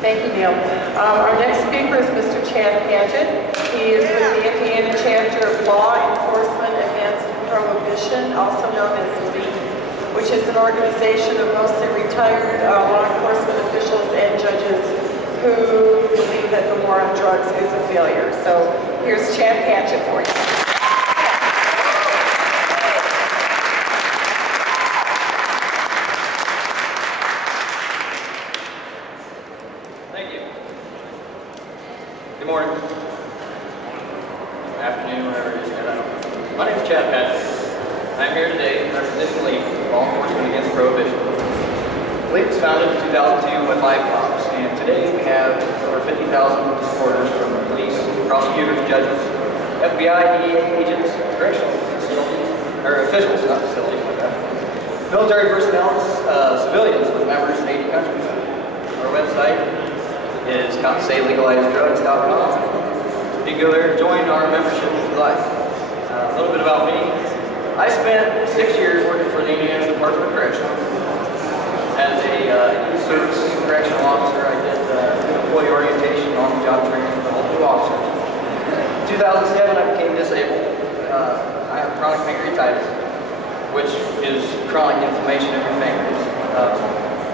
Thank you, Neil. Our next speaker is Mr. Chad Padgett. He is with the Indiana Chapter of Law Enforcement Against Prohibition, also known as LEAP, which is an organization of mostly retired law enforcement officials and judges who believe that the war on drugs is a failure. So here's Chad Padgett for you. Good morning. Afternoon, whatever it is. My name is Chad Padgett. I'm here today representing LEAP, Law Enforcement Against Prohibition. LEAP was founded in 2002 with 5 cops, and today we have over 50,000 supporters from police, prosecutors, judges, FBI, DEA agents, correctional facilities, or officials, not facilities like that, military personnel, civilians with members in 80 countries. Our website is SayLegalizeDrugs.com. You can go there and join our membership if you like. A little bit about me. I spent 6 years working for the Indiana Department of Corrections as a youth service correctional officer. I did employee orientation, on-the-job training for all new officers. In 2007, I became disabled. I have chronic pancreatitis, which is chronic inflammation of your pancreas.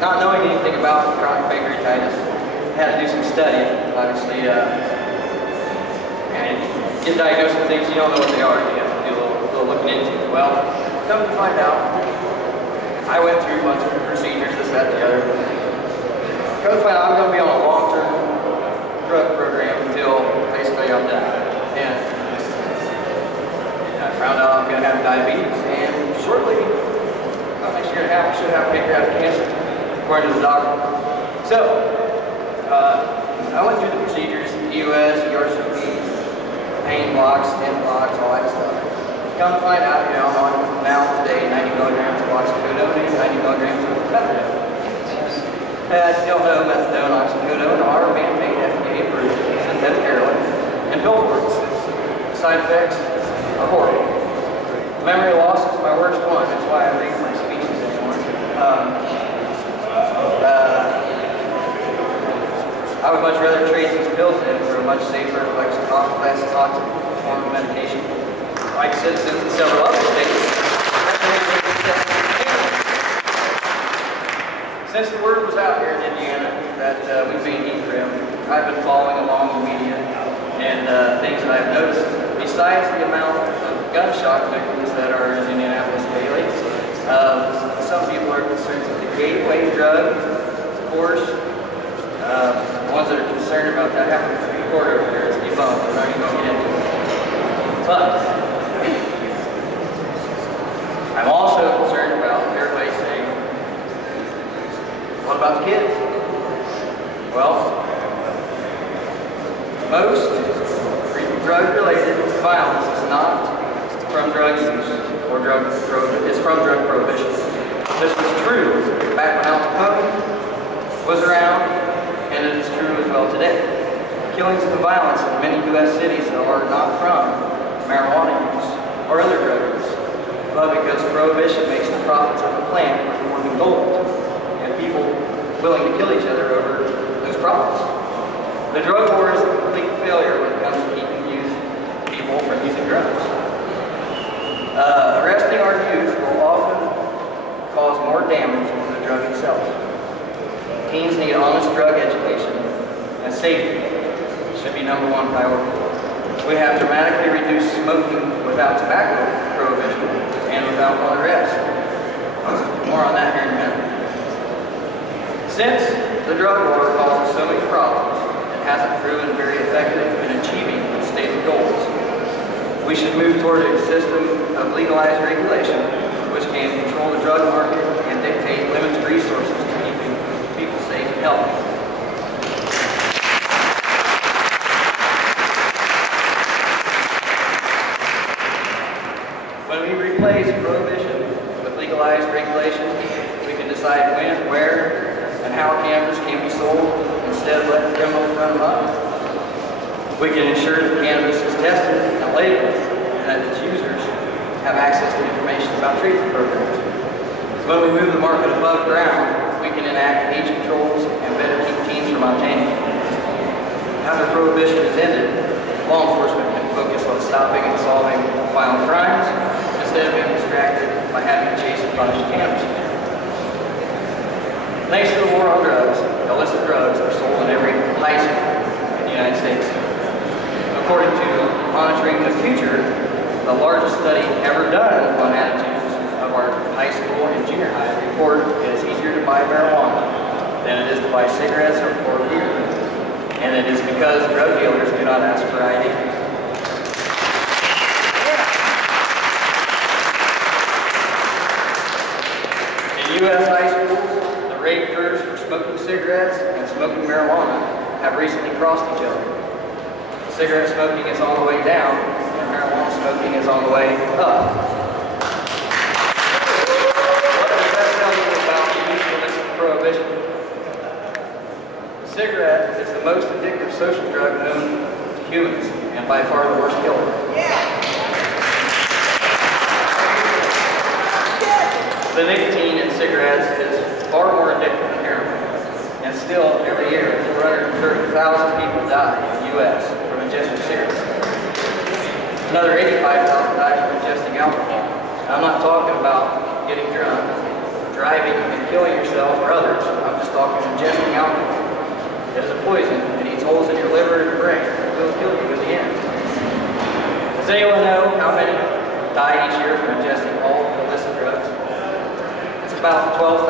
Not knowing anything about chronic pancreatitis, had to do some studying, obviously, and get diagnosed with things you don't know what they are. You have to do a little looking into. Well, come to find out, I went through a bunch of procedures, this, that, the other. Come to find out, I'm going to be on a long-term drug program until basically I'm done. And I found out I'm going to have diabetes, and shortly, about next year and a half, I should have pancreatic cancer, according to the doctor. So, I went through the procedures, EUS, ERCPs, pain blocks, stent blocks, all that stuff. Come to find out, I'm on now today 90 milligrams of oxycodone and 90 milligrams of methadone. As you don't know, methadone and oxycodone are man-made FDA approved synthetic heroin and pill forms. Side effects are horrible. Memory loss is my worst one. That's why I read my speeches anymore. I would much rather trade these pills in for a much safer, less toxic form of medication. Like citizens in several other states, since the word was out here in Indiana that we made e-crim, I've been following along the media and things that I've noticed. Besides the amount of gunshot victims that are in Indianapolis daily, some people are concerned with the gateway drug, of course. The ones that are concerned about that having to report over there is debunked. We're not even going to get into it. But I'm also concerned about everybody saying, what about the kids? Well, most drug-related violence is not from drug use or it's from drug prohibition. This was true back when Al Capone was around, and it is true as well today. Killings and violence in many U.S. cities are not from marijuana use or other drug use, but because prohibition makes the profits of the plant more than gold, and people willing to kill each other over those profits. The drug war is a complete failure when it comes to keeping people from using drugs. Arresting our youth will often cause more damage than the drug itself. Teens need honest drug education, and safety should be #1 priority. We have dramatically reduced smoking without tobacco prohibition and without one arrest. More on that here in a minute. Since the drug war causes so many problems, it hasn't proven very effective in achieving its stated goals. We should move toward a system of legalized regulation which can control the drug market and dictate limited resources to keeping people safe and healthy. When we replace prohibition with legalized regulation, we can decide when, where, and how cannabis can be sold instead of letting criminals run amok. We can ensure that cannabis is tested and labeled and that its users have access to information about treatment programs. When we move the market above ground, we can enact age controls and better keep teens from Montana. After Prohibition is ended, law enforcement can focus on stopping and solving violent crimes instead of being distracted by having to chase and punish cannabis. Thanks to the war on drugs, illicit drugs are sold in every high school in the United States. According to Monitoring the Future, the largest study ever done on attitudes of our high school and junior high report it is easier to buy marijuana than it is to buy cigarettes or beer. And it is because drug dealers do not ask for ID. In U.S. high schools, the rate curves for smoking cigarettes and smoking marijuana have recently crossed each other. Cigarette smoking is on the way down, and marijuana smoking is on the way up. What does that tell you about the usefulness of prohibition? The cigarette is the most addictive social drug known to humans, and by far the worst killer. The nicotine in cigarettes is far more addictive than heroin, and still, every year, 430,000 people die in the U.S. from ingesting cigarettes. Another 85,000 die from ingesting alcohol. I'm not talking about getting drunk, driving, and killing yourself or others. I'm just talking ingesting alcohol. It is a poison. It eats holes in your liver and your brain. It will kill you in the end. Does anyone know how many die each year from ingesting all illicit drugs? It's about 12,000.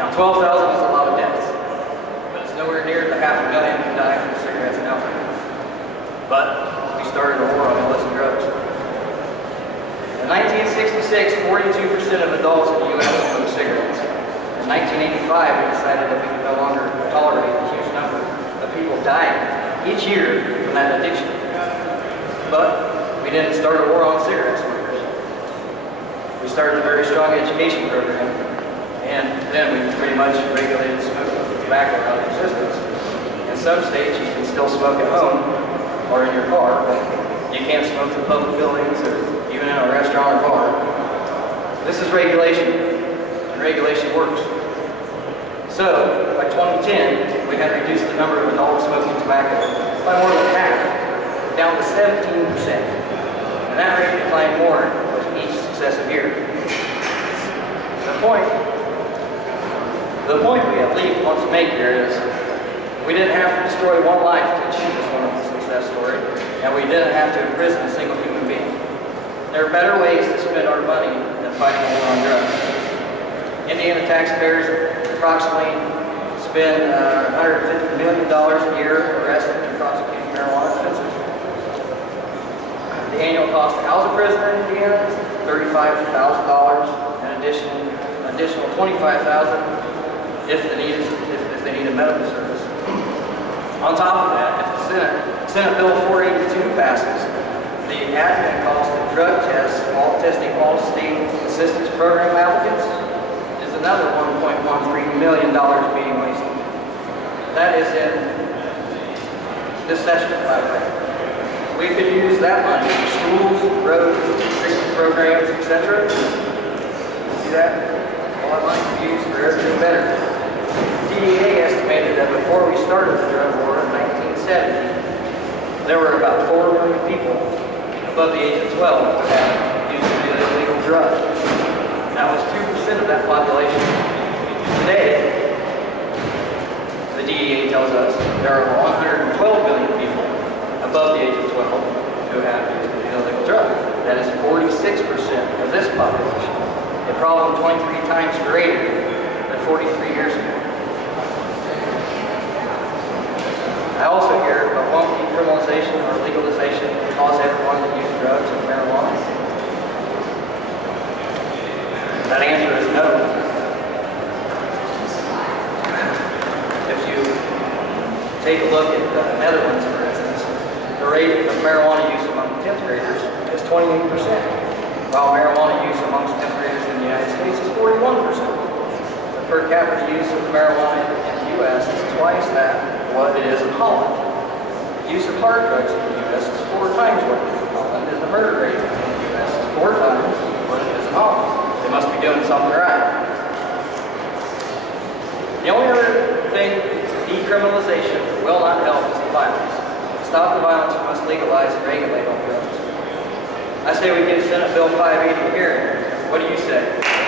Now, 12,000 is a lot of deaths, but it's nowhere near the 500,000 who die from cigarettes and alcohol. But we started a war on illicit drugs. In 1966, 42% of adults in the U.S. smoked cigarettes. In 1985, we decided that we could no longer tolerate the huge number of people dying each year from that addiction. But we didn't start a war on cigarette smokers. We started a very strong education program, and then we pretty much regulated smoking tobacco out of existence. In some states, you can still smoke at home or in your car, but you can't smoke in public buildings or even in a restaurant or bar. This is regulation, and regulation works. So, by 2010, we had reduced the number of adults smoking tobacco by more than half, down to 17%. And that rate declined more with each successive year. The point we at least want to make here is we didn't have to destroy one life to achieve this wonderful success story, and we didn't have to imprison a single human being. There are better ways to spend our money than fighting a war on drugs. Indiana taxpayers approximately spend $150 million a year arresting and prosecuting marijuana offenses. The annual cost to house a prisoner in Indiana is $35,000, and additional $25,000 if they need a medical service. On top of that, if the Senate Bill 482 passes, the admin cost of drug tests, testing all state assistance program applicants, is another $1.13 million being wasted. That is in this session, by the way. We could use that money for schools, roads, treatment programs, etc. See that? All that money could be used for everything better. DEA estimated that before we started the drug war in 1970, there were about 4 million people above the age of 12 who had used an illegal drug. That was 2% of that population. Today, the DEA tells us there are 112 million people above the age of 12 who have used an illegal drug. That is 46% of this population, a problem 23 times greater than 43 years ago. I also hear, but won't decriminalization or legalization cause everyone to use drugs and marijuana? That answer is no. If you take a look at the Netherlands, for instance, the rate of marijuana use among 10th graders is 28%, while marijuana use amongst 10th graders in the United States is 41%. The per capita use of marijuana in the U.S. is twice that what it is in Holland. The use of hard drugs in the U.S. is 4 times what it is in Holland, and the murder rate in the U.S. is 4 times what it is in Holland. They must be doing something right. The only other thing the Decriminalization will not help the violence. To stop the violence, we must legalize and regulate all drugs. I say we give Senate Bill 580 a hearing. What do you say?